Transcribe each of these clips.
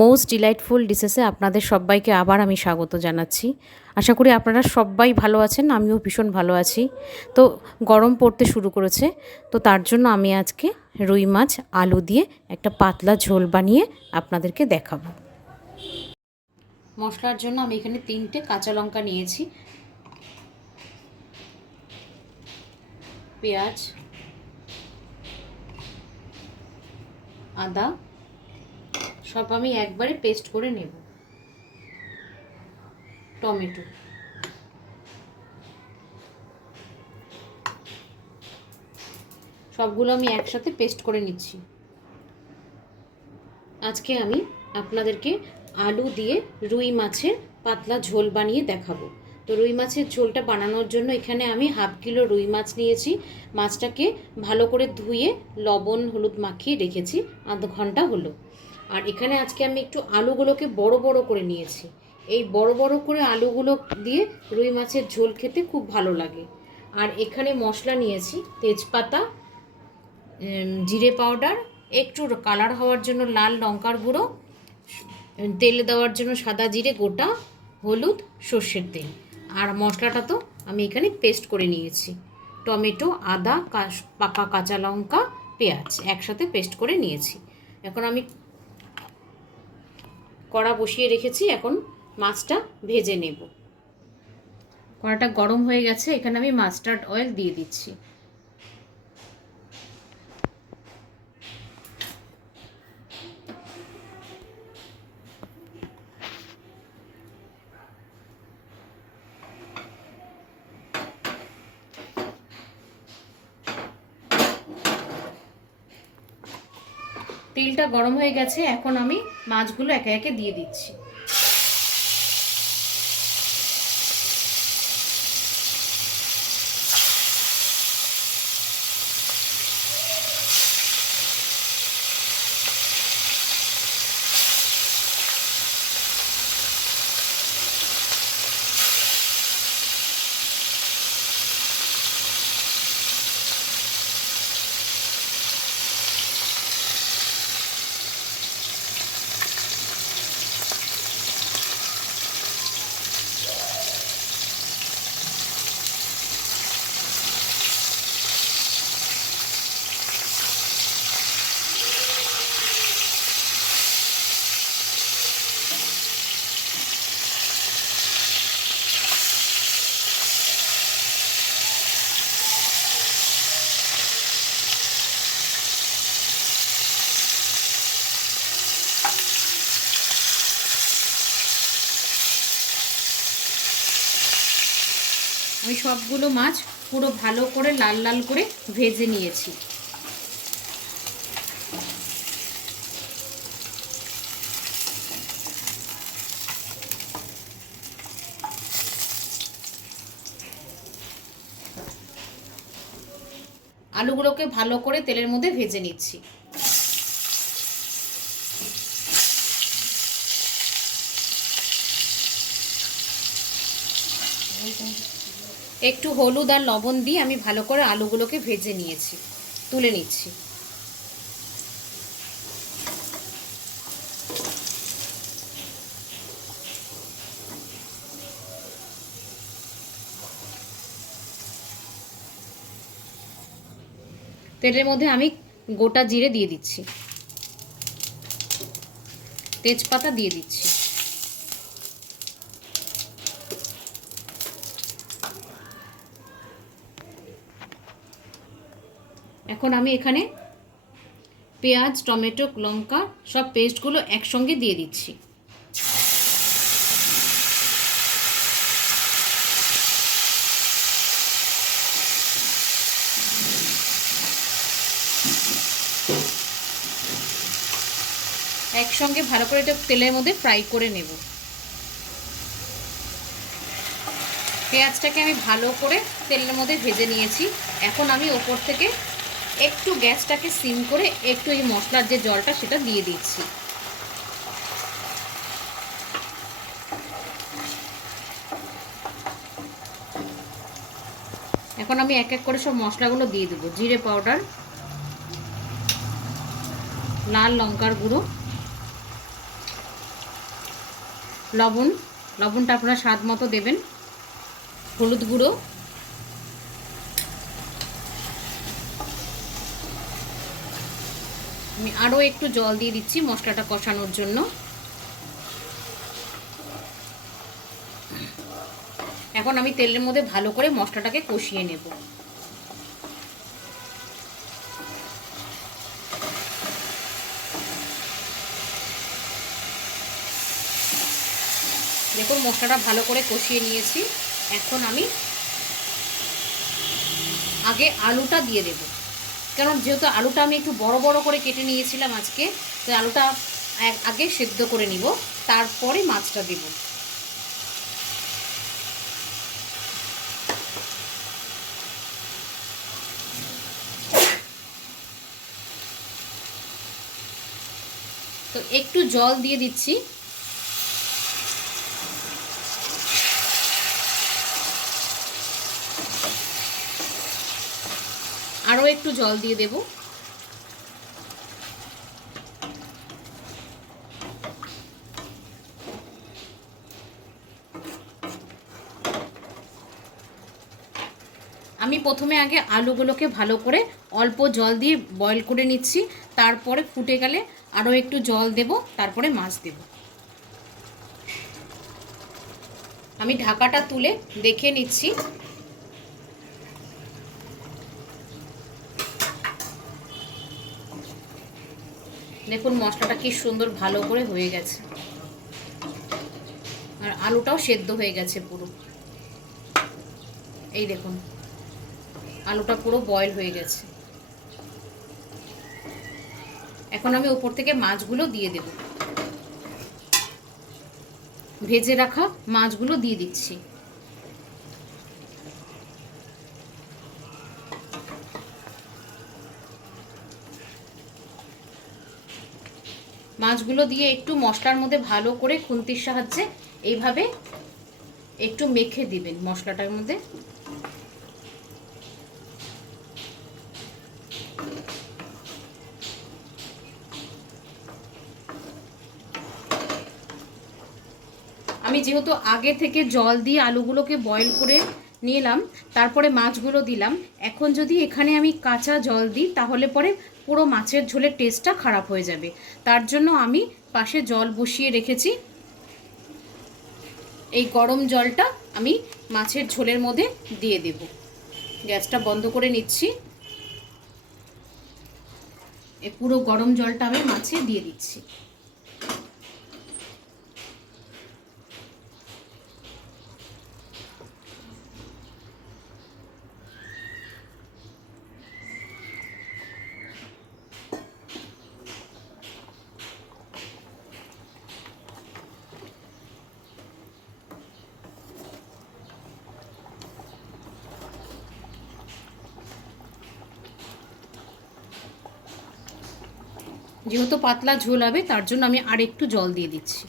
Most delightful ডিশেসে আপনাদের সবাইকে আবার আমি স্বাগত জানাচ্ছি। আশা করি আপনারা সবাই ভালো আছেন, আমিও ভীষণ ভালো আছি। তো গরম পড়তে শুরু করেছে, তো তার জন্য আমি আজকে রুই মাছ আলু দিয়ে একটা পাতলা ঝোল বানিয়ে আপনাদেরকে দেখাবো। মশলার জন্য আমি এখানে 3টে কাঁচা লঙ্কা নিয়েছি, পেঁয়াজ, আদা সব আমি একবারে পেস্ট করে নেব, টমেটো, সবগুলো আমি একসাথে পেস্ট করে নিচ্ছি। আজকে আমি আপনাদেরকে আলু দিয়ে রুই মাছের পাতলা ঝোল বানিয়ে দেখাবো। তো রুই মাছের ঝোলটা বানানোর জন্য এখানে আমি হাফ কিলো রুই মাছ নিয়েছি। মাছটাকে ভালো করে ধুয়ে লবণ হলুদ মাখিয়ে রেখেছি, আধ ঘন্টা হলো। আর এখানে আজকে আমি একটু আলুগুলোকে বড় বড় করে নিয়েছি। এই বড় বড় করে আলুগুলো দিয়ে রুই মাছের ঝোল খেতে খুব ভালো লাগে। আর এখানে মশলা নিয়েছি, তেজপাতা, জিরে পাউডার, একটু কালার হওয়ার জন্য লাল লঙ্কার গুঁড়ো, তেলে দেওয়ার জন্য সাদা জিরে গোটা, হলুদ, সর্ষের তেল। আর মশলাটা তো আমি এখানে পেস্ট করে নিয়েছি, টমেটো, আদা, পাকা কাঁচা লঙ্কা, পেঁয়াজ একসাথে পেস্ট করে নিয়েছি। এখন আমি কড়া বসিয়ে রেখেছি, এখন মাছটা ভেজে নেব। কড়াটা গরম হয়ে গেছে, এখানে আমি মাস্টার্ড অয়েল দিয়ে দিচ্ছি। তেলটা গরম হয়ে গেছে, এখন আমি মাছগুলো একে একে দিয়ে দিচ্ছি। আমি সবগুলো মাছ পুরো ভালো করে লাল লাল করে ভেজে নিয়েছি। আলুগুলোকে ভালো করে তেলের মধ্যে ভেজে নিচ্ছি। একটু হলুদ আর লবণ দিয়ে আমি ভালো করে আলুগুলোকে ভেজে নিয়েছি, তুলে নিচ্ছি। তেলের মধ্যে আমি গোটা জিরে দিয়ে দিচ্ছি, তেজপাতা দিয়ে দিচ্ছি। এখন আমি এখানে পেঁয়াজ, টমেটো, লঙ্কা সব পেস্টগুলো একসঙ্গে দিয়ে দিচ্ছি। একসঙ্গে ভালো করে এটা তেলের মধ্যে ফ্রাই করে নেব। পেঁয়াজটাকে আমি ভালো করে তেলের মধ্যে ভেজে নিয়েছি। এখন আমি ওপর থেকে একটু গ্যাসটাকে সিম করে একটু এই মশলার যে জলটা সেটা দিয়ে দিচ্ছি। এখন আমি এক এক করে সব মশলাগুলো দিয়ে দেবো। জিরে পাউডার, লাল লঙ্কার গুঁড়ো, লবণটা আপনারা স্বাদ মতো দেবেন। হলুদ গুঁড়ো, আমি আরও একটু জল দিয়ে দিচ্ছি মশলাটা কষানোর জন্য। এখন আমি তেলের মধ্যে ভালো করে মশলাটাকে কষিয়ে নেব। দেখুন মশলাটা ভালো করে কষিয়ে নিয়েছি। এখন আমি আগে আলুটা দিয়ে দেব, কারণ যেহেতু আলুটা আমি একটু বড় বড় করে কেটে নিয়েছিলাম আজকে, তো আলুটা আগে সেদ্ধ করে নিব, তারপরে মাছটা দেব। তো একটু জল দিয়ে দিচ্ছি। আরও একটু জল দিয়ে দেব। আমি প্রথমে আগে আলুগুলোকে ভালো করে অল্প জল দিয়ে বয়েল করে নিচ্ছি, তারপরে ফুটে গেলে আরও একটু জল দেব, তারপরে মাছ দেব। আমি ঢাকাটা তুলে দেখে নিচ্ছি। দেখুন মশলাটা কি সুন্দর ভালো করে হয়ে গেছে, আর আলুটাও সেদ্ধ হয়ে গেছে পুরো। এই দেখুন আলুটা পুরো বয়েল হয়ে গেছে। এখন আমি উপর থেকে মাছগুলো দিয়ে দেব। ভেজে রাখা মাছগুলো দিয়ে দিচ্ছি। মাছগুলো দিয়ে একটু মশলার মধ্যে ভালো করে খুন্তির সাহায্যে এইভাবে একটু মেখে দিবেন মশলাটার মধ্যে। আমি যেহেতু আগে থেকে জল দিয়ে আলুগুলোকে বয়েল করে নিলাম, তারপরে মাছগুলো দিলাম, এখন যদি এখানে আমি কাঁচা জল দিই তাহলে পরে পুরো মাছের ঝোলের টেস্টটা খারাপ হয়ে যাবে। তার জন্য আমি পাশে জল বসিয়ে রেখেছি। এই গরম জলটা আমি মাছের ঝোলের মধ্যে দিয়ে দেব। গ্যাসটা বন্ধ করে নিচ্ছি। এই পুরো গরম জলটা আমি মাছে দিয়ে দিচ্ছি। যেহেতু পাতলা ঝোল হবে তার জন্য আমি আর একটু জল দিয়ে দিচ্ছি।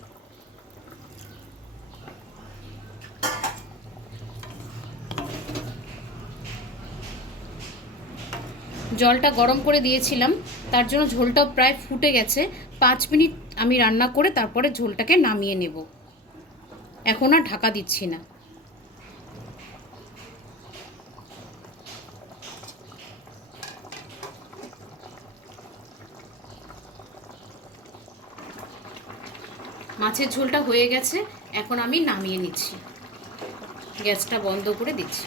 জলটা গরম করে দিয়েছিলাম, তার জন্য ঝোলটা প্রায় ফুটে গেছে। 5 মিনিট আমি রান্না করে তারপরে ঝোলটাকে নামিয়ে নেব। এখন আর ঢাকা দিচ্ছি না। মাছের ঝোলটা হয়ে গেছে, এখন আমি নামিয়ে নিচ্ছি। গ্যাসটা বন্ধ করে দিচ্ছি।